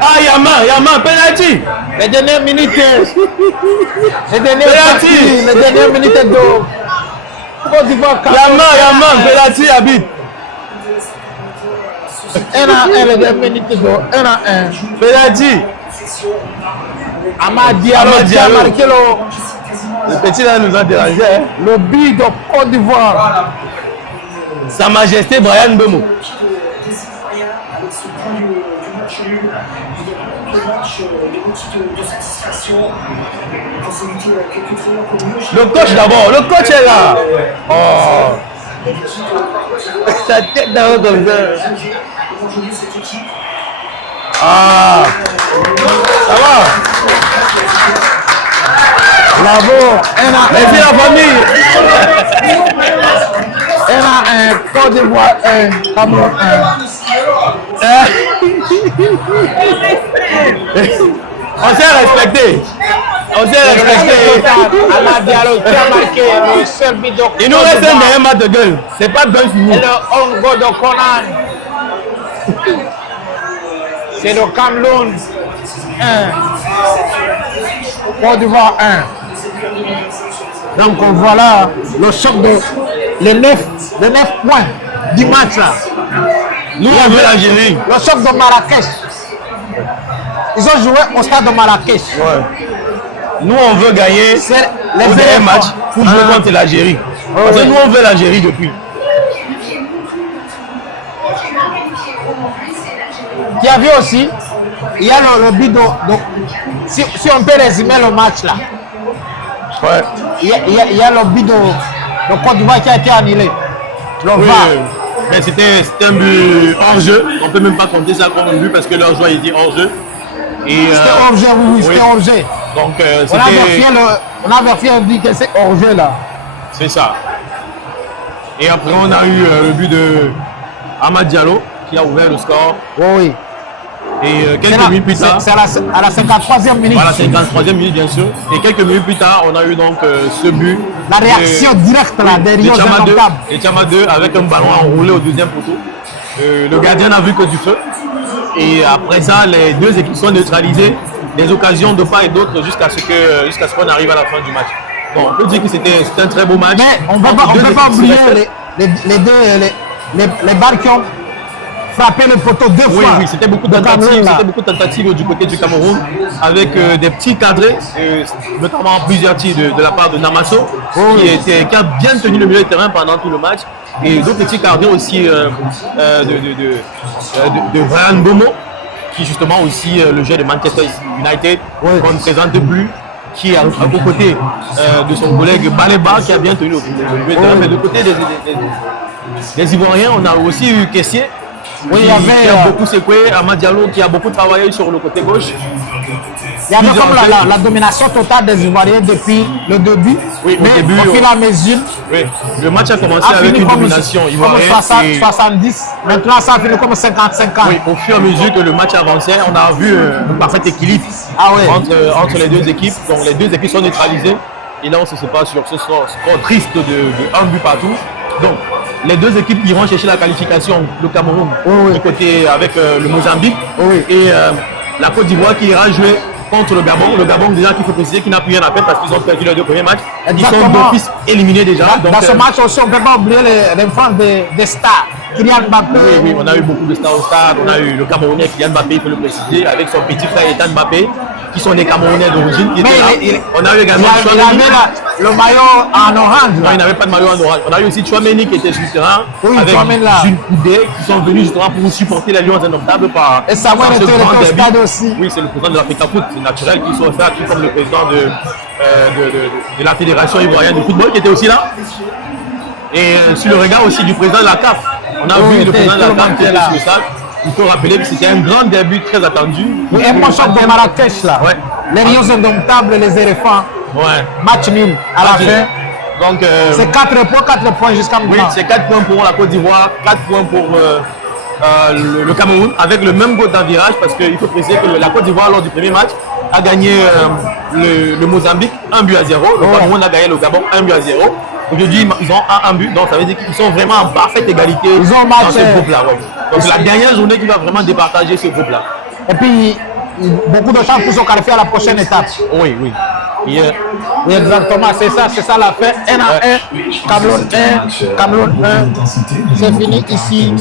Ah, Yaman, penalty. Les dernières minutes. Les dernières minutes de Côte d'Ivoire. Yaman, penalty, habite. 1-1, les dernières minutes de 1-1. Penalty. Amad Diallo qui a marqué le petit là nous a dérangé. Hein? Le but de Côte d'Ivoire. Sa Majesté Brian Mbeumo. Le coach d'abord, le coach est là. Oh. Sa tête d'abord comme ça. Ah. Ça va. Bravo. Merci la famille. 1-1, Côte d'Ivoire 1, Cameroun 1. On s'est respecté. Amad Diallo qui a marqué le seul but de Côte d'Ivoire. Il nous reste un dernier match de gueule. C'est pas bien fini. Et le Ongo de Conan. C'est le Cameroun 1. Côte d'Ivoire 1. Donc voilà le choc de les 9 points du match là. Nous on veut l'Algérie. Le choc de Marrakech. Ils ont joué au stade de Marrakech. Ouais. Nous on veut gagner les derniers matchs pour jouer contre l'Algérie. Parce que nous on veut l'Algérie depuis. Il y avait aussi, il y a le but de si on peut résumer le match là. Ouais. Il y a le but de Côte d'Ivoire qui a été annulé. Le VAR. Mais c'était un but hors jeu. On ne peut même pas compter ça comme un but parce que leur joueur était hors jeu. C'était hors jeu, oui, c'était hors jeu. Donc on a vérifié un but que c'est hors jeu là. C'est ça. Et après on a eu le but de Amad Diallo qui a ouvert le score. Oui. Et quelques minutes plus tard. C'est à la 53e minute. Voilà, 53e minute bien sûr. Et quelques minutes plus tard, on a eu donc ce but. La réaction directe là, derrière et Tchama 2 avec un ballon enroulé au deuxième poteau. Le gardien n'a vu que du feu. Et après ça, les deux équipes sont neutralisées. Des occasions de part et d'autre jusqu'à ce qu'on arrive à la fin du match. Bon, on peut dire que c'était un très beau match. Mais on ne peut pas oublier les balles qui ont frappé le poteau deux fois. Oui, c'était beaucoup de tentatives du côté du Cameroun avec des petits cadrés, notamment plusieurs tirs de la part de Namasso, qui a bien tenu le milieu de terrain pendant tout le match. Et d'autres petits cadrés aussi de Brian Mbeumo, qui justement aussi le jeu de Manchester United, qu'on ne présente plus, qui est aux côtés de son collègue Baleba, qui a bien tenu le milieu de terrain. Mais du côté des Ivoiriens, on a aussi eu Kessié, qui a beaucoup secoué, Amad Diallo qui a beaucoup travaillé sur le côté gauche. Il y avait comme la domination totale des Ivoiriens depuis le début. Oui, mais au début, au fur et à mesure. Oui, le match a commencé avec une domination ivoirienne. 70, maintenant ça a fini comme 50-50. Oui, au fur et à mesure que le match avançait, on a vu un parfait équilibre entre les deux équipes. Donc les deux équipes sont neutralisées. Et là, on se sépare sur ce score triste de un but partout. Donc, les deux équipes iront chercher la qualification, le Cameroun du côté avec le Mozambique et la Côte d'Ivoire qui ira jouer contre le Gabon. Le Gabon déjà qu'il faut préciser qu'il n'a plus rien à perdre parce qu'ils ont perdu les deux premiers matchs. Ils sont d'office éliminés déjà. Dans ce match aussi, on ne peut pas oublier l'influence des stars. Kylian Mbappé. Oui, on a eu beaucoup de stars au stade. On a eu le Camerounais Kylian Mbappé, il faut le préciser, avec son petit frère Ethan Mbappé, qui sont des Camerounais d'origine. On a eu également le maillot en orange. Non, il n'avait pas de maillot en orange. On a eu aussi Chouameni qui était sur le terrain avec Jules Koundé qui sont venus justement pour supporter les Lions indomptables par et Samuel était au stade aussi. Oui, c'est le président de l'Africa Foot, c'est naturel qu'ils soient offerts, tout comme le président de la Fédération ivoirienne de football qui était aussi là. Et sur le regard aussi du président de la CAF. On a vu le président de la CAF qui était sur le stade. Il faut rappeler que c'était un grand début très attendu. Oui, un match de Marrakech là. Ouais. Les Lions indomptables, les éléphants. Ouais. Match nul à la fin. Donc c'est 4 points jusqu'à maintenant. Oui, c'est 4 points pour la Côte d'Ivoire, 4 points pour le Cameroun, avec le même goal d'avirage, parce qu'il faut préciser que la Côte d'Ivoire, lors du premier match, a gagné le Mozambique 1-0. Le Cameroun a gagné le Gabon 1-0. Aujourd'hui, ils ont un but, donc ça veut dire qu'ils sont vraiment en parfaite égalité Ils ont match, dans ce groupe-là. Ouais. Donc c'est la dernière journée qui va vraiment départager ce groupe-là. Et puis, beaucoup de chances pour se qualifier à la prochaine étape. Oui, oui. Oui, exactement, c'est ça la fin. 1 à 1, Cameroun 1, Cameroun 1. C'est fini ici.